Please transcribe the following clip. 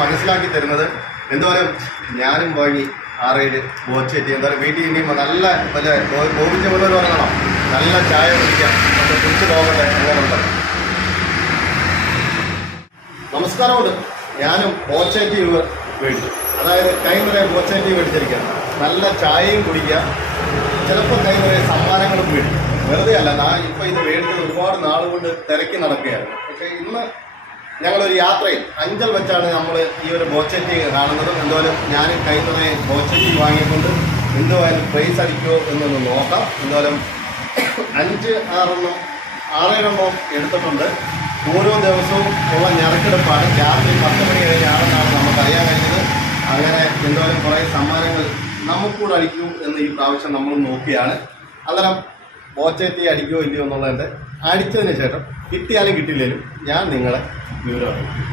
മനസ്സിലാക്കി തരുന്നത്. എന്തായാലും ഞാനും വാങ്ങി 6-7 വാച്ച് എത്തി. എന്തായാലും വീട്ടിൽ ഇനിയും നല്ല വല്ല കോപിച്ച പോലെ വാങ്ങണം, നല്ല ചായ കുടിക്കാം, നമുക്ക് കുടിച്ച് നോക്കട്ടെ എങ്ങനെയുണ്ട്. നമസ്കാരമുണ്ട്. ഞാനും പോച്ചേറ്റീവ് മേടിച്ചു, അതായത് കൈ നിറയെ പോച്ചേറ്റീവ് മേടിച്ചിരിക്കുകയാണ്. നല്ല ചായയും കുടിക്കുക, ചിലപ്പോൾ കൈ നിറയെ സമ്മാനങ്ങളും മേടിക്കും. വെറുതെ അല്ല, ഞാൻ ഇപ്പോൾ ഇത് മേടിച്ചത് ഒരുപാട് നാളുകൊണ്ട് തിരക്കി നടക്കുകയായിരുന്നു. പക്ഷേ ഇന്ന് ഞങ്ങളൊരു യാത്രയിൽ അഞ്ചൽ വെച്ചാണ് നമ്മൾ ഈ ഒരു ബോച്ചറ്റി കാണുന്നതും. എന്തായാലും ഞാൻ കൈ നിറയെ ബോച്ചറ്റി വാങ്ങിക്കൊണ്ട് എന്തുമായാലും പ്രൈസ് അടിക്കുമോ എന്നൊന്ന് നോക്കാം. എന്തായാലും 5-6 എണ്ണം എടുത്തിട്ടുണ്ട്. ഓരോ ദിവസവും ഉള്ള ഞെറുക്കെടുപ്പാണ്. രാത്രി 10 മണി കഴിഞ്ഞാണെന്നാണ് നമുക്കറിയാൻ കഴിഞ്ഞത്. അങ്ങനെ എന്തായാലും കുറേ സമ്മാനങ്ങൾ നമുക്കൂടെ അടിക്കൂ എന്ന് ഈ പ്രാവശ്യം നമ്മൾ നോക്കിയാണ്. അന്നേരം ബോച്ചറ്റി അടിക്കുമോ ഇല്ലയോ എന്നുള്ളതിൻ്റെ അടിച്ചതിന് ശേഷം കിട്ടിയാലും കിട്ടിയില്ലെങ്കിലും ഞാൻ നിങ്ങളെ വിവരം അറിയിക്കും.